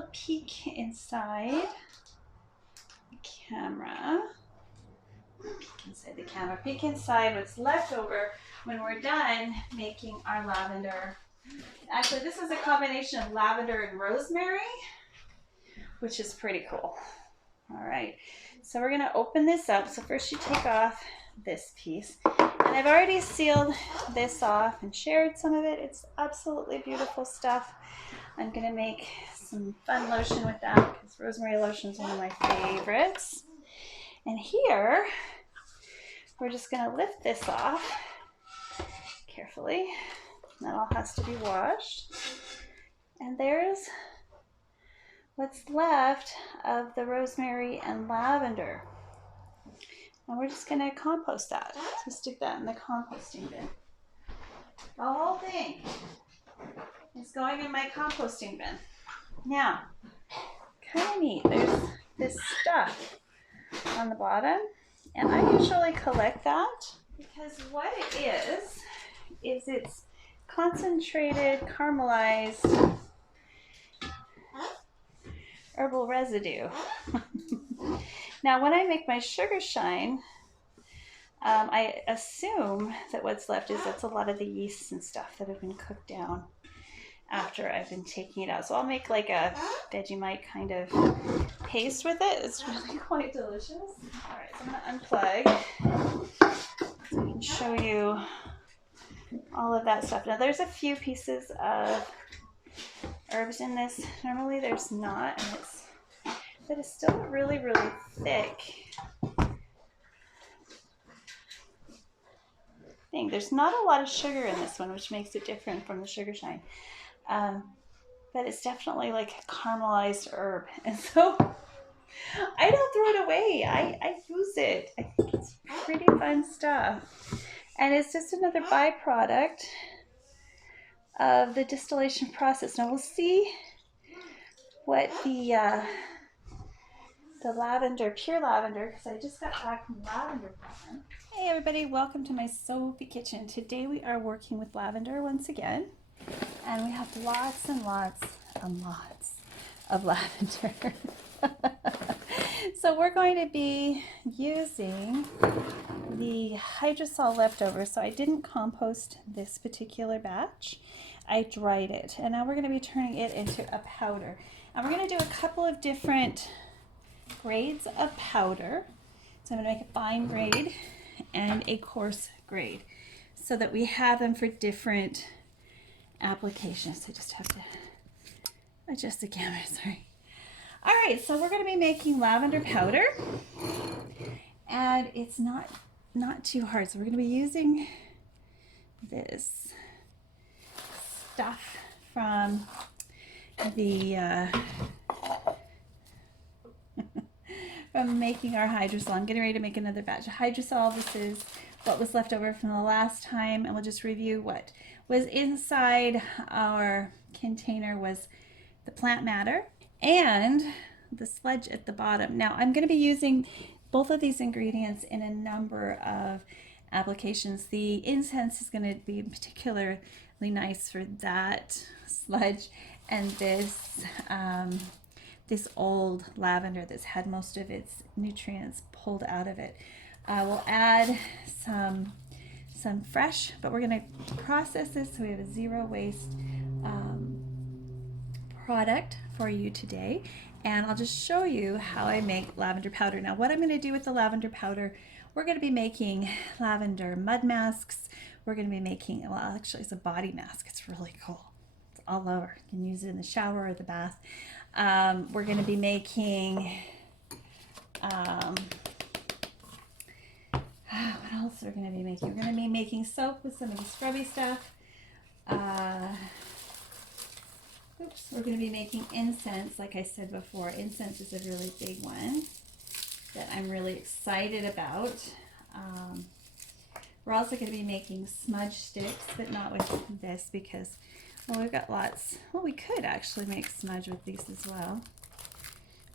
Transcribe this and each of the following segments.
little peek inside the camera. Peek inside the camera. Peek inside what's left over when we're done making our lavender. Actually, this is a combination of lavender and rosemary, which is pretty cool. All right, so we're gonna open this up. So first you take off this piece. And I've already sealed this off and shared some of it. It's absolutely beautiful stuff. I'm gonna make some fun lotion with that because rosemary lotion is one of my favorites. And here, we're just gonna lift this off carefully. That all has to be washed. And there's what's left of the rosemary and lavender. And we're just gonna compost that. So stick that in the composting bin. The whole thing is going in my composting bin. Now, kind of neat, there's this stuff on the bottom, and I usually collect that because what it is it's concentrated caramelized herbal residue. Now, when I make my sugar shine, I assume that what's left is that's a lot of the yeasts and stuff that have been cooked down after I've been taking it out. So I'll make like a Vegemite kind of paste with it. It's really quite delicious. All right, so I'm gonna unplug so I can show you all of that stuff. Now there's a few pieces of herbs in this. Normally there's not, and but it's still really, really thick thing. There's not a lot of sugar in this one, which makes it different from the sugar shine. But it's definitely like a caramelized herb. And so I don't throw it away. I use it. I think it's pretty fun stuff. And it's just another byproduct of the distillation process. Now we'll see what the lavender, pure lavender, because I just got back from the lavender farm. Hey everybody, welcome to my soapy kitchen. Today we are working with lavender once again, and we have lots and lots and lots of lavender. So we're going to be using the hydrosol leftovers. So I didn't compost this particular batch. I dried it, and now we're going to be turning it into a powder. And we're going to do a couple of different grades of powder. So I'm going to make a fine grade and a coarse grade so that we have them for different applications. I just have to adjust the camera, sorry. All right, so we're going to be making lavender powder, and it's not too hard. So we're going to be using this stuff from the from making our hydrosol. I'm getting ready to make another batch of hydrosol. This is what was left over from the last time, and we'll just review what was inside our container was the plant matter and the sludge at the bottom. Now I'm going to be using both of these ingredients in a number of applications. The incense is going to be particularly nice for that sludge, and this this old lavender that's had most of its nutrients pulled out of it. We'll add some fresh, but we're going to process this so we have a zero waste product for you today. And I'll just show you how I make lavender powder. Now what I'm going to do with the lavender powder, we're going to be making lavender mud masks. We're going to be making, well actually it's a body mask. It's really cool. It's all over. You can use it in the shower or the bath. We're going to be making, what else are we going to be making? We're going to be making soap with some of the scrubby stuff. We're going to be making incense, like I said before. Incense is a really big one that I'm really excited about. We're also going to be making smudge sticks, but not with this because, well, we've got lots. Well, we could actually make smudge with these as well.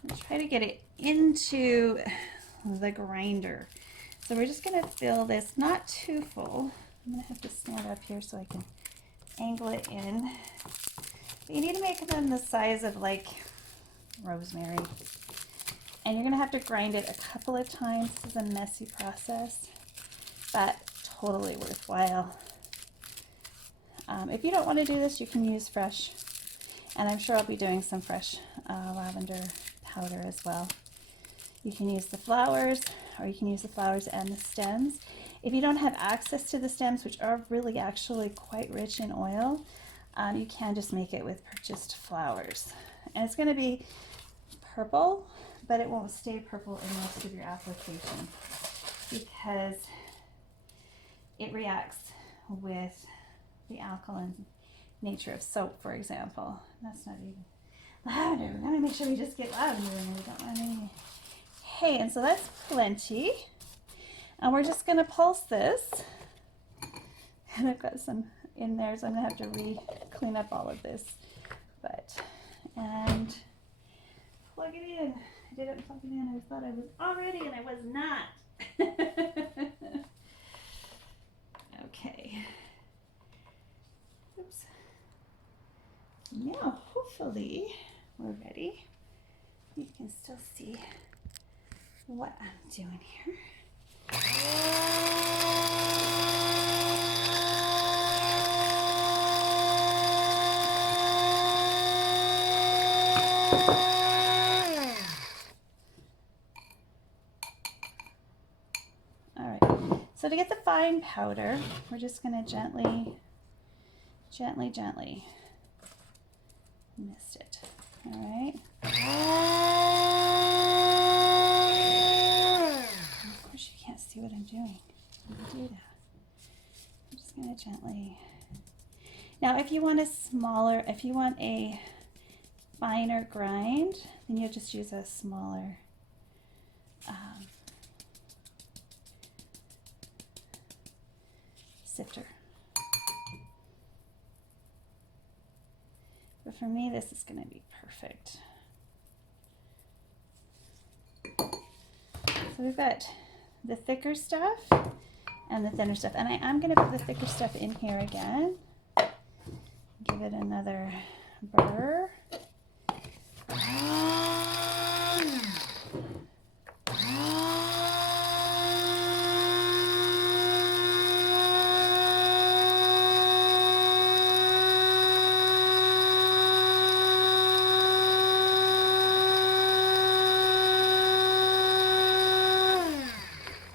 I'll try to get it into the grinder. So we're just going to fill this, not too full. I'm going to have to stand up here so I can angle it in. But you need to make them the size of like rosemary. And you're gonna have to grind it a couple of times. This is a messy process, but totally worthwhile. If you don't want to do this, you can use fresh, and I'm sure I'll be doing some fresh lavender powder as well. You can use the flowers, or you can use the flowers and the stems. If you don't have access to the stems, which are really actually quite rich in oil, you can just make it with purchased flowers. And it's going to be purple, but it won't stay purple in most of your application because it reacts with the alkaline nature of soap, for example. That's not even lavender. We're going to make sure we just get lavender in there. We don't want any. Okay, and so that's plenty. And we're just going to pulse this. And I've got some in there, so I'm going to have to clean up all of this. And plug it in. I didn't plug it in. I thought I was all ready, and I was not. Okay. Oops. Now, hopefully, we're ready. You can still see what I'm doing here. All right, so to get the fine powder, we're just going to gently mist it. All right. Of course, you can't see what I'm doing. Do that. I'm just going to gently. Now, if you want a finer grind, then you'll just use a smaller sifter. But for me, this is going to be perfect. So we've got the thicker stuff and the thinner stuff. And I am going to put the thicker stuff in here again. Give it another burr.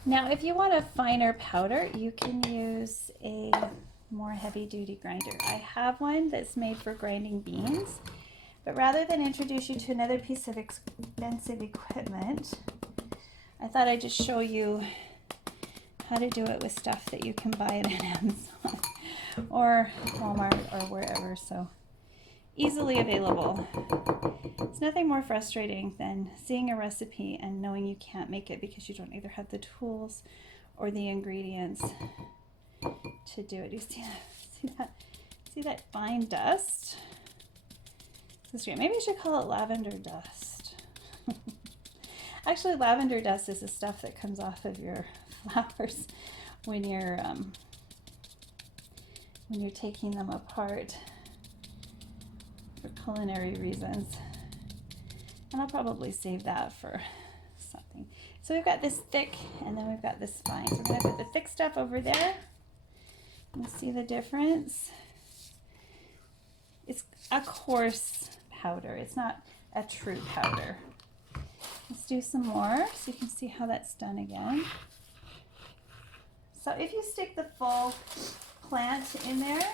Now, if you want a finer powder, you can use a more heavy-duty grinder. I have one that's made for grinding beans, but rather than introduce you to another piece of expensive equipment, I thought I'd just show you how to do it with stuff that you can buy at Amazon or Walmart or wherever, so easily available. It's nothing more frustrating than seeing a recipe and knowing you can't make it because you don't either have the tools or the ingredients to do it. You see that fine dust? This is great. Maybe I should call it lavender dust. Actually, lavender dust is the stuff that comes off of your flowers when you're taking them apart for culinary reasons. And I'll probably save that for something. So we've got this thick and then we've got this fine. So we're going to put the thick stuff over there. You see the difference? It's a coarse powder. It's not a true powder. Let's do some more so you can see how that's done again. So if you stick the full plant in there,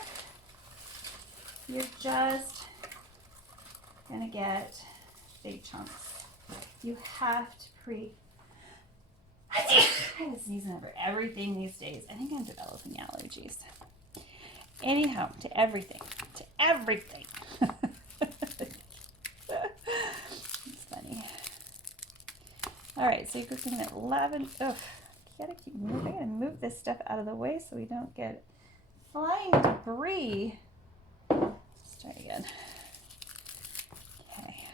you're just going to get big chunks. You have to I have a sneezing over everything these days. I think I'm developing allergies. Anyhow, to everything. It's funny. All right, so you're cooking that lavender. Oh, you gotta keep moving. I gotta move this stuff out of the way so we don't get flying debris. Let's try again. Okay.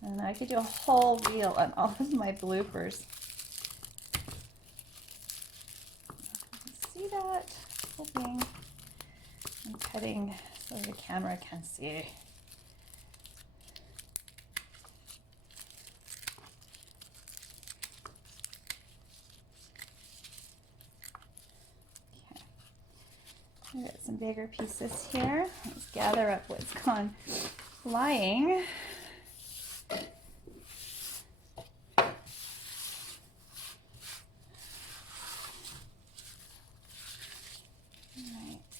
And I could do a whole reel on all of my bloopers. See that? Hoping I'm cutting so the camera can see. some bigger pieces here. Let's gather up what's gone flying.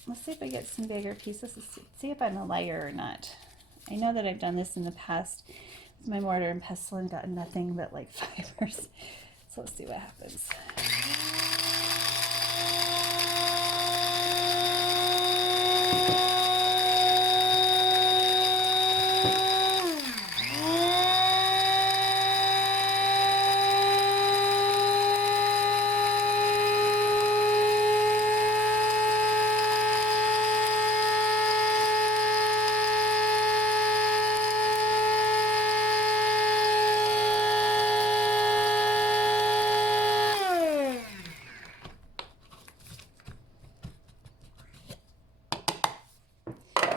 Let's see if I get some bigger pieces. Let's see if I'm a liar or not. I know that I've done this in the past with my mortar and pestle and gotten nothing but like fibers. So let's see what happens.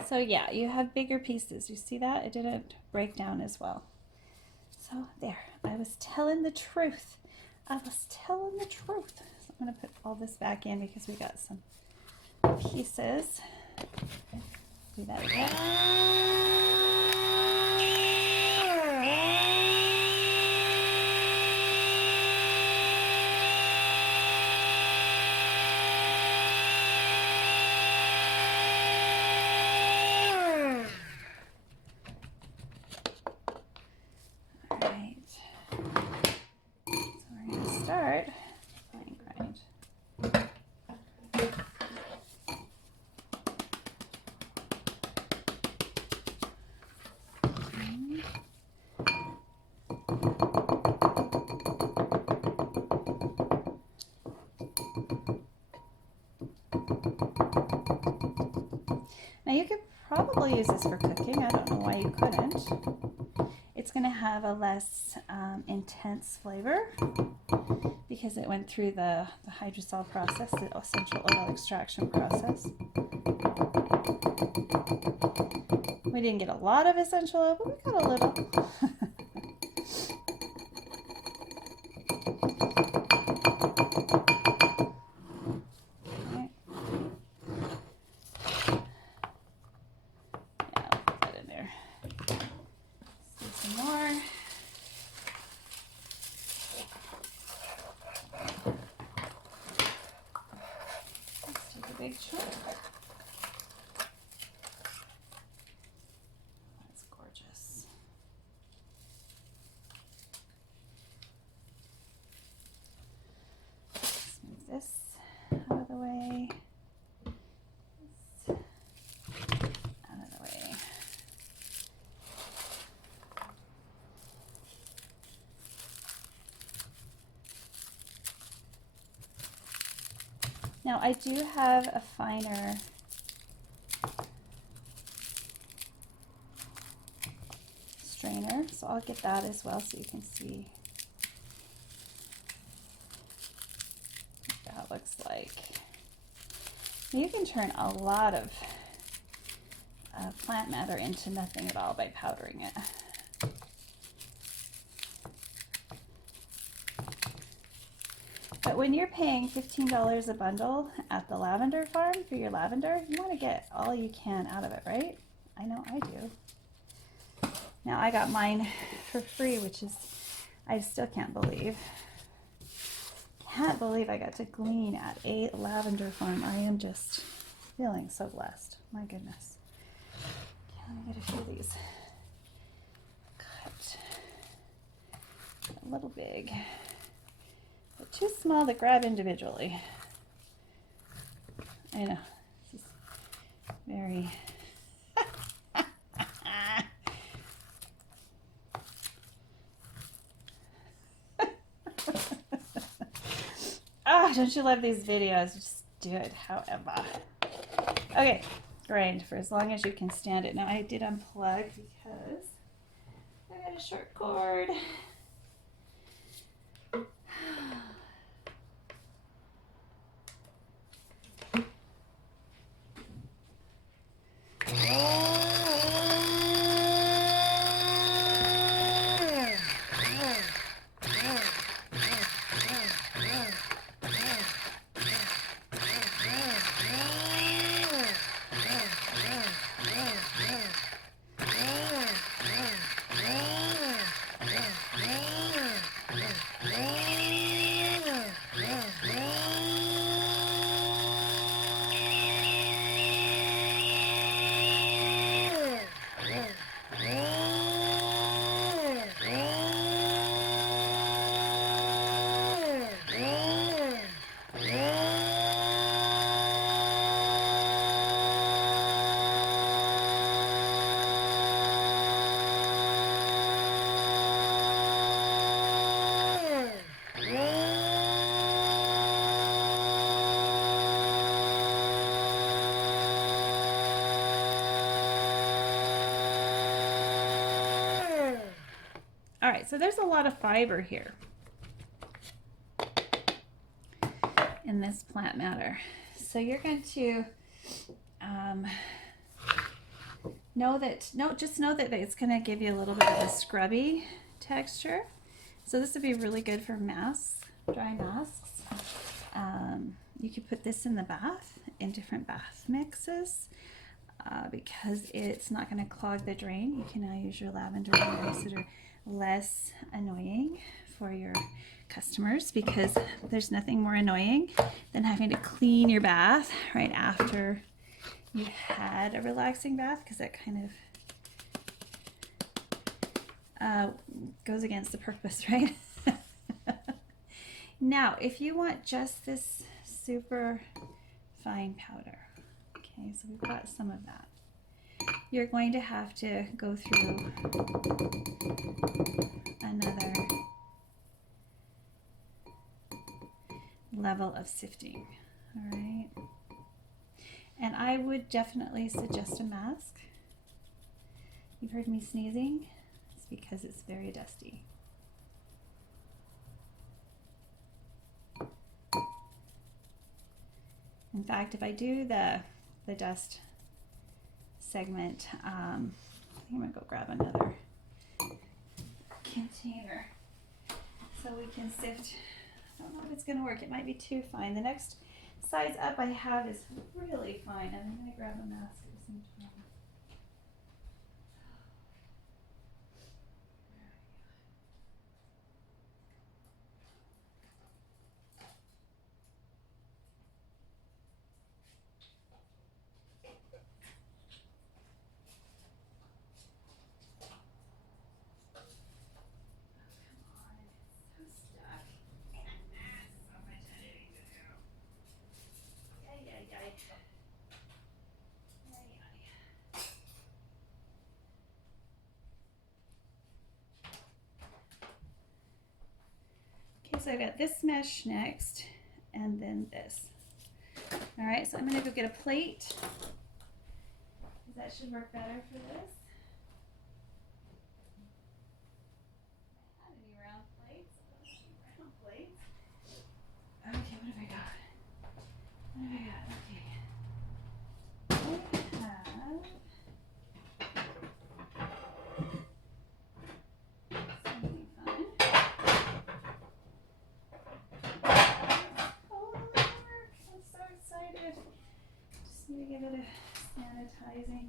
So yeah, you have bigger pieces. You see that? It didn't break down as well. So there, I was telling the truth. I was telling the truth. So I'm gonna put all this back in because we got some pieces. Do that again. Now you could probably use this for cooking. I don't know why you couldn't. It's going to have a less intense flavor because it went through the hydrosol process, the essential oil extraction process. We didn't get a lot of essential oil, but we got a little. Big chunk. That's gorgeous. Let's move this out of the way. This out of the way. Now I do have a finer strainer, so I'll get that as well so you can see what that looks like. You can turn a lot of plant matter into nothing at all by powdering it. But when you're paying $15 a bundle at the lavender farm for your lavender, you want to get all you can out of it, right? I know I do. Now I got mine for free, which is, I still can't believe. Can't believe I got to glean at a lavender farm. I am just feeling so blessed. My goodness. Okay, let me get a few of these cut. A little big. But too small to grab individually. I know, this is very... Oh, don't you love these videos? Just do it however. Okay, grind for as long as you can stand it. Now I did unplug because I got a short cord. right, so there's a lot of fiber here in this plant matter. So you're going to just know that it's going to give you a little bit of a scrubby texture. So this would be really good for masks, dry masks. You could put this in the bath, in different bath mixes, because it's not going to clog the drain. You can now use your lavender leaves that are less annoying for your customers, because there's nothing more annoying than having to clean your bath right after you had a relaxing bath, because that kind of goes against the purpose, right? Now, if you want just this super fine powder, okay, so we've got some of that. You're going to have to go through another level of sifting, all right? And I would definitely suggest a mask. You've heard me sneezing. It's because it's very dusty. In fact, if I do the dust segment, I think I'm gonna go grab another container so we can sift. I don't know if it's gonna work. It might be too fine. The next size up I have is really fine, and I'm gonna grab a mask at the same time. Okay, so I've got this mesh next, and then this. All right, so I'm gonna go get a plate, because that should work better for this. Not any round plates. Round plates. Okay, what have I got? What have I got? Okay. I have something fun. Oh, that works! I'm so excited. Just need to give it a sanitizing.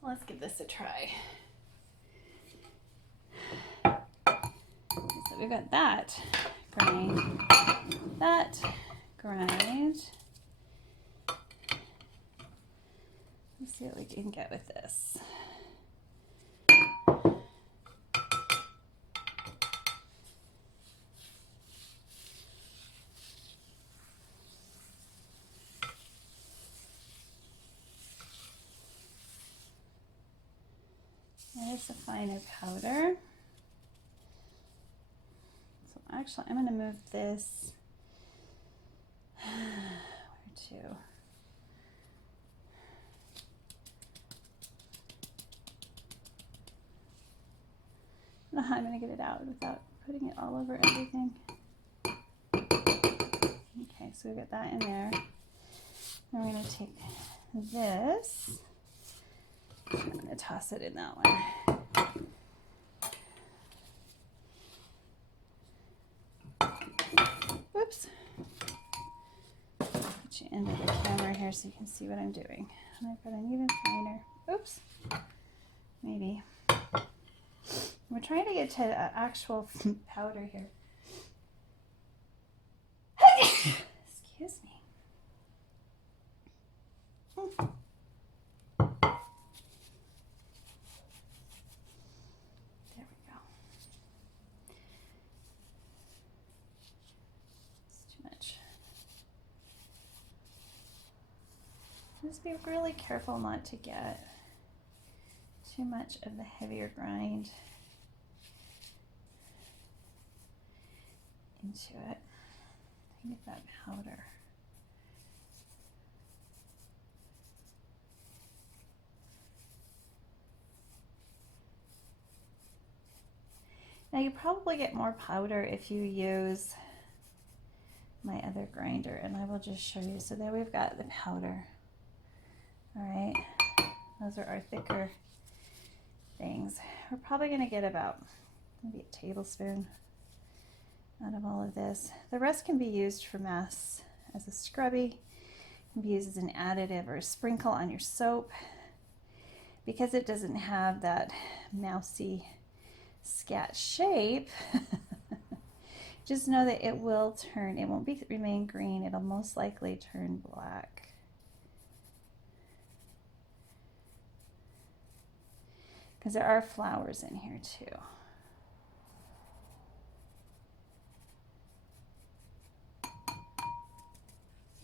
So let's give this a try. So we've got that grind, that grind. Let's see what we can get with this. There's a finer powder. So actually, I'm going to move this. Where to? I'm going to get it out without putting it all over everything. Okay, so we've got that in there. Then we're going to take this. I'm going to toss it in that one. Whoops. Put you into the camera here so you can see what I'm doing. And I've got an even finer. Oops. Maybe. We're trying to get to actual powder here. Excuse me. There we go. It's too much. Just be really careful not to get too much of the heavier grind into it. Get that powder. Now you probably get more powder if you use my other grinder, and I will just show you. So there we've got the powder. All right, those are our thicker things. We're probably going to get about maybe a tablespoon out of all of this. The rest can be used for mess as a scrubby, can be used as an additive or a sprinkle on your soap. Because it doesn't have that mousy scat shape, just know that it will turn, it won't remain green, it'll most likely turn black. Because there are flowers in here too.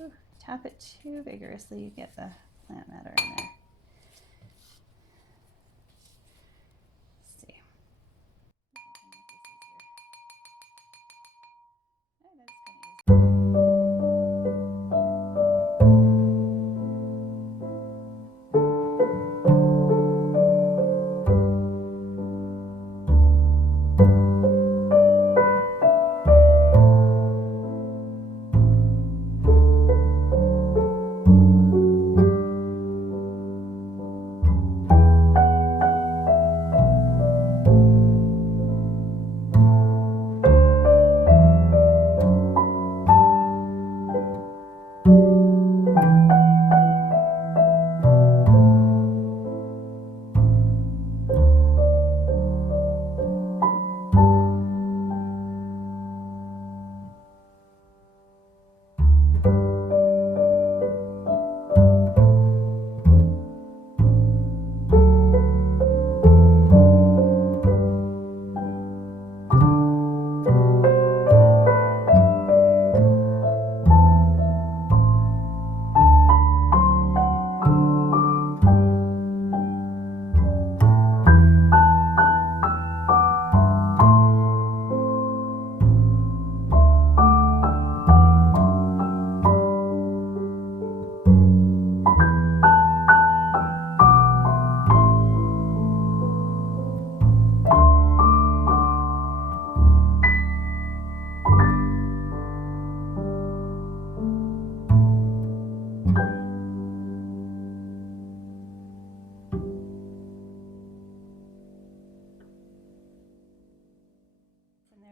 Ooh, tap it too vigorously, you get the plant matter in there. Let's see.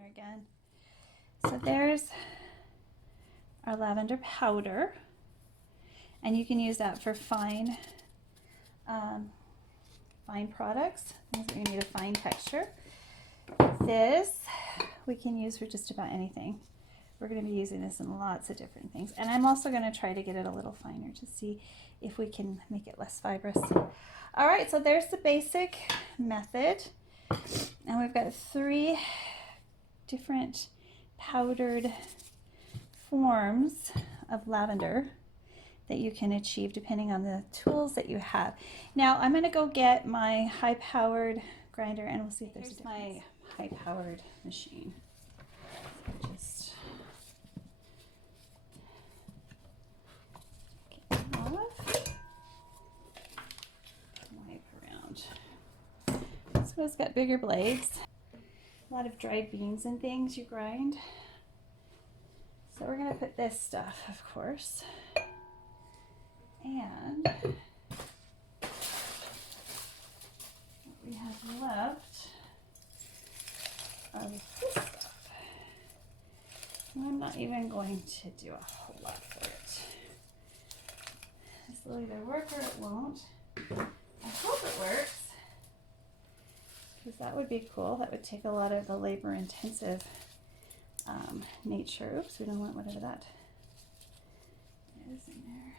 Again. So there's our lavender powder, and you can use that for fine products, things that you need a fine texture. This we can use for just about anything. We're going to be using this in lots of different things, and I'm also going to try to get it a little finer to see if we can make it less fibrous. All right, so there's the basic method, and we've got 3 different powdered forms of lavender that you can achieve depending on the tools that you have. Now I'm going to go get my high-powered grinder, and we'll see if there's a difference. My high-powered machine. Just get it off. Wipe around. This one's got bigger blades. A lot of dried beans and things you grind. So we're going to put this stuff, of course. And what we have left of this stuff. And I'm not even going to do a whole lot for it. This will either work or it won't. I hope it works, because that would be cool. That would take a lot of the labor-intensive nature. Oops, we don't want whatever that is in there.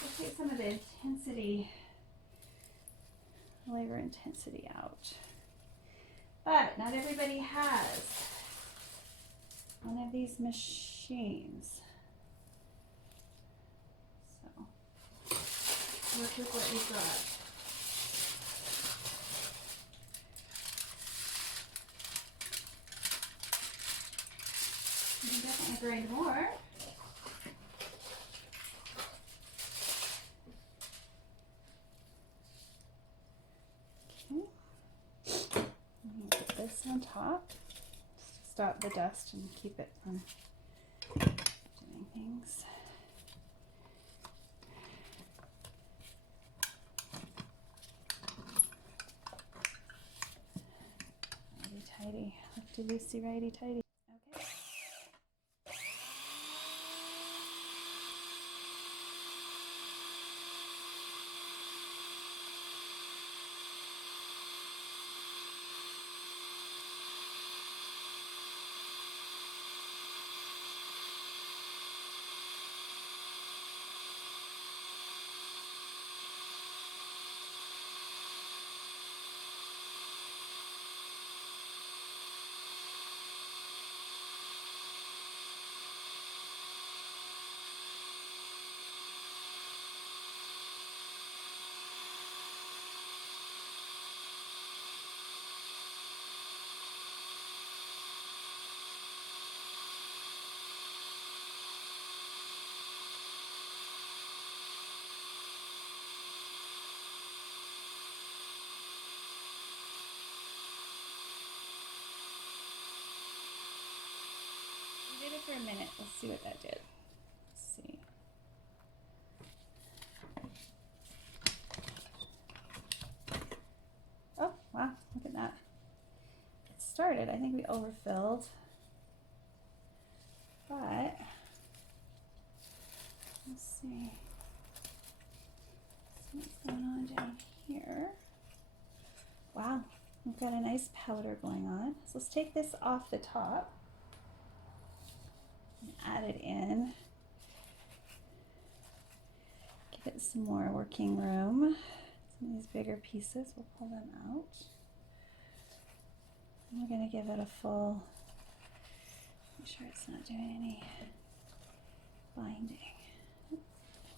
We'll take some of the intensity, labor intensity out. But not everybody has one of these machines. So work with what you've got. You can definitely grind more. Okay. Put this on top just to stop the dust and keep it from doing things. Righty-tighty. Lefty-loosey, righty-tighty. Okay. Did it for a minute. Let's see what that did. Let's see. Oh, wow. Look at that. It started. I think we overfilled. But, let's see. See what's going on down here. Wow. We've got a nice powder going on. So let's take this off the top. Add it in. Give it some more working room. Some of these bigger pieces, we'll pull them out. And we're going to give it a full, make sure it's not doing any binding.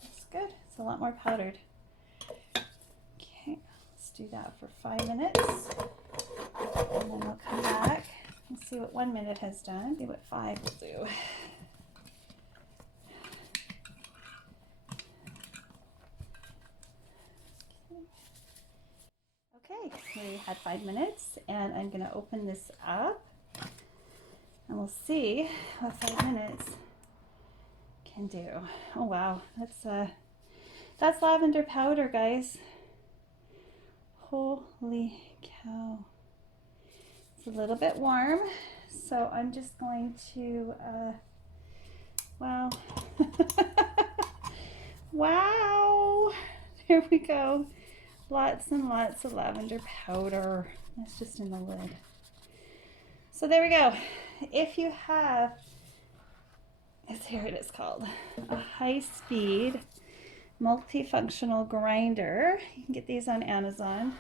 That's good. It's a lot more powdered. Okay, let's do that for 5 minutes. And then we'll come back and see what 1 minute has done. See what 5 will do. Okay, we had 5 minutes, and I'm going to open this up, and we'll see what 5 minutes can do. Oh wow, that's lavender powder, guys. Holy cow! It's a little bit warm, so I'm just going to. Wow, wow! There we go. Lots and lots of lavender powder. That's just in the lid. So there we go. If you have, here it is called, a high-speed multifunctional grinder. You can get these on Amazon.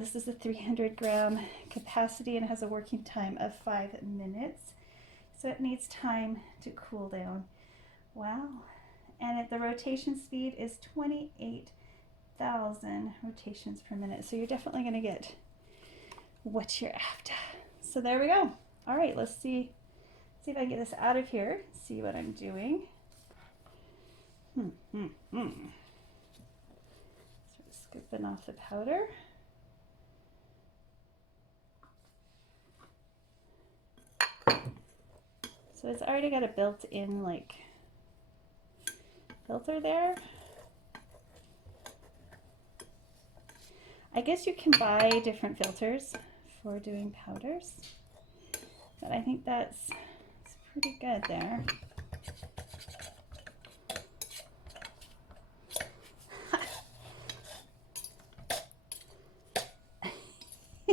This is a 300-gram capacity and it has a working time of 5 minutes. So it needs time to cool down. Wow. And the rotation speed is 28,000 rotations per minute. So you're definitely going to get what you're after. So there we go. All right, let's see if I can get this out of here. See what I'm doing. Sort of scooping off the powder. So it's already got a built-in like filter there. I guess you can buy different filters for doing powders, but I think it's pretty good there. I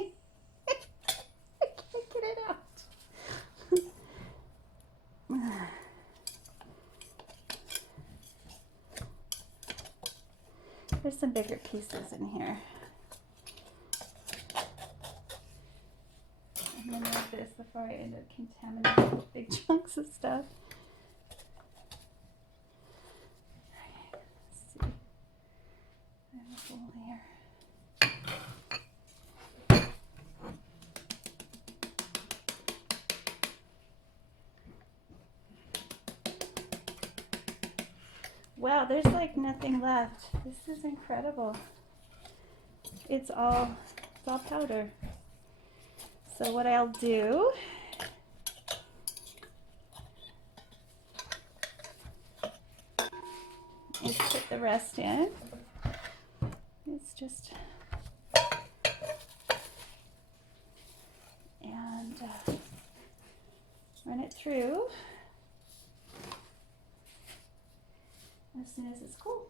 can't get it out. There's some bigger pieces in here. I'm gonna move this before I end up contaminating big chunks of stuff. Alright, let's see. Wow, there's like nothing left. This is incredible. It's all powder. So what I'll do is put the rest in. It's just, and run it through as soon as it's cool.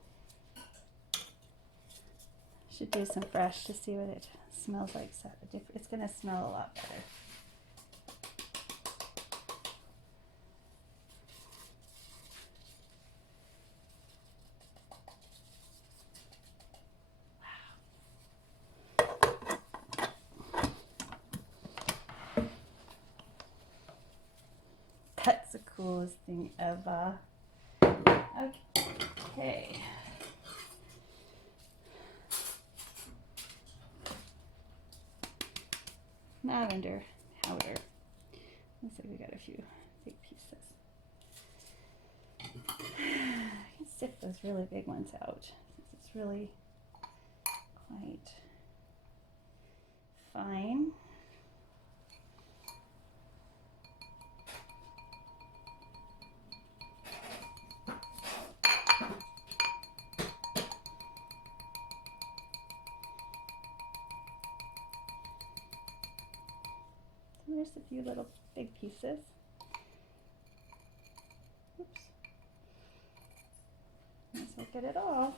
Should do some fresh to see what it smells like. So it's going to smell a lot better. That's the coolest thing ever. Okay. Lavender powder. Looks like we got a few big pieces. I can sift those really big ones out since it's really quite fine. There's a few little big pieces. Oops. Let's look at it all.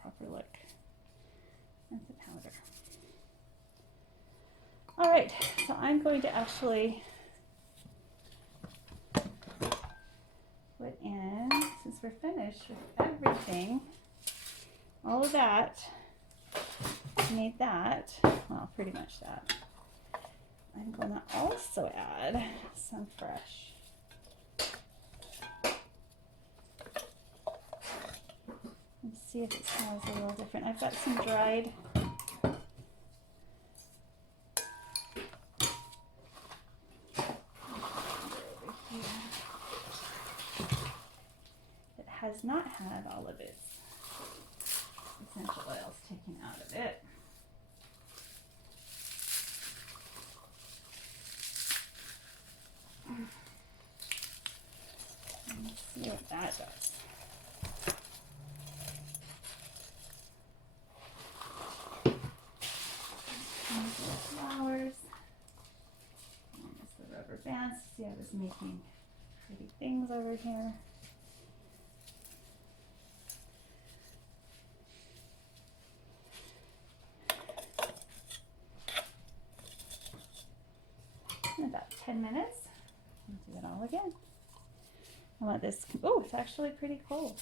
Proper look at the powder. All right, so I'm going to actually put in, since we're finished with everything, all of that, made that, well, pretty much that. I'm going to also add some fresh. Let's see if it smells a little different. I've got some dried that has not had all of its essential oils taken out of it. Let's see what that does. Flowers. And there's the rubber bands. See, I was making pretty things over here. In about 10 minutes, we'll do it all again. I want this, oh, it's actually pretty cold.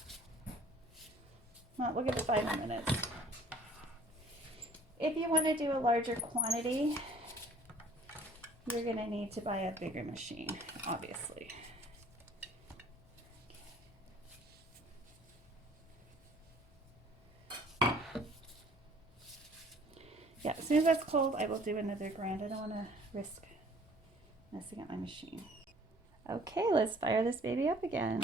Well, we'll give it 5 more minutes. If you want to do a larger quantity, you're going to need to buy a bigger machine, obviously. Yeah, as soon as that's cold, I will do another grind. I don't want to risk messing up my machine. Okay, let's fire this baby up again.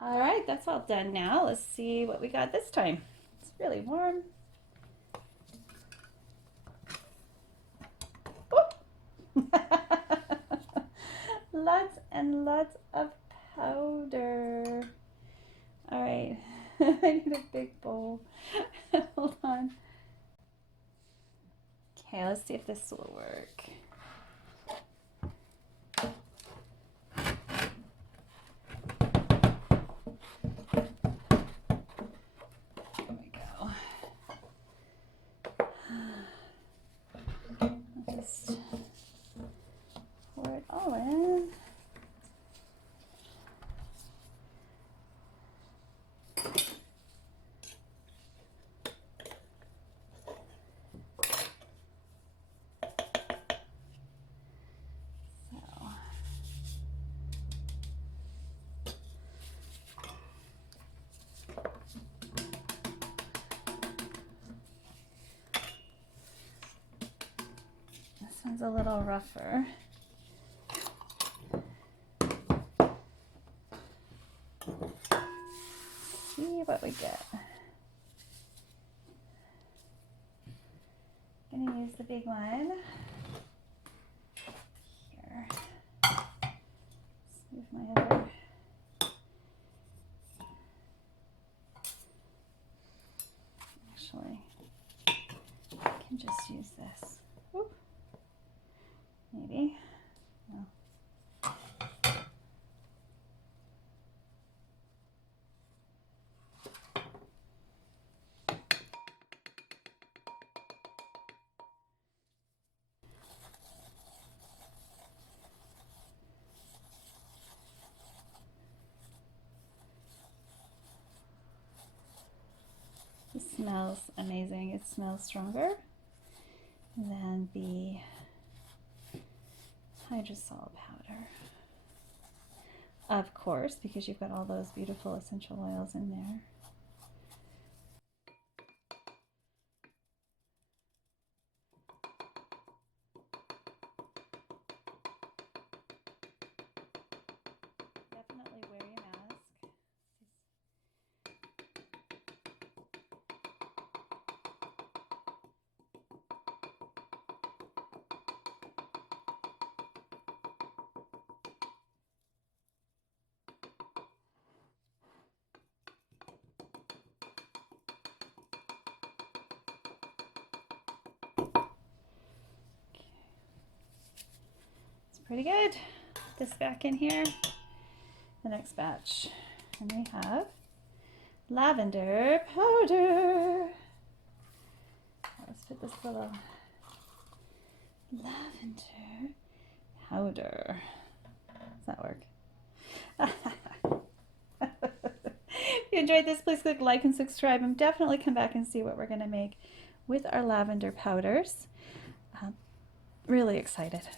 All right, that's all done now. Let's see what we got this time. It's really warm. Lots and lots of powder. All right, I need a big bowl. Hold on. Okay, let's see if this will work. one's a little rougher. See what we get. I'm gonna use the big one here. Let's move my other. Actually, I can just use this. Oop. Maybe. No. It smells amazing. It smells stronger than the hydrosol powder. Of course, because you've got all those beautiful essential oils in there. Definitely wear your mask. Pretty good. Put this back in here. The next batch. And we have lavender powder. Let's put this little lavender powder. Does that work? If you enjoyed this, please click like and subscribe, and definitely come back and see what we're going to make with our lavender powders. Really excited.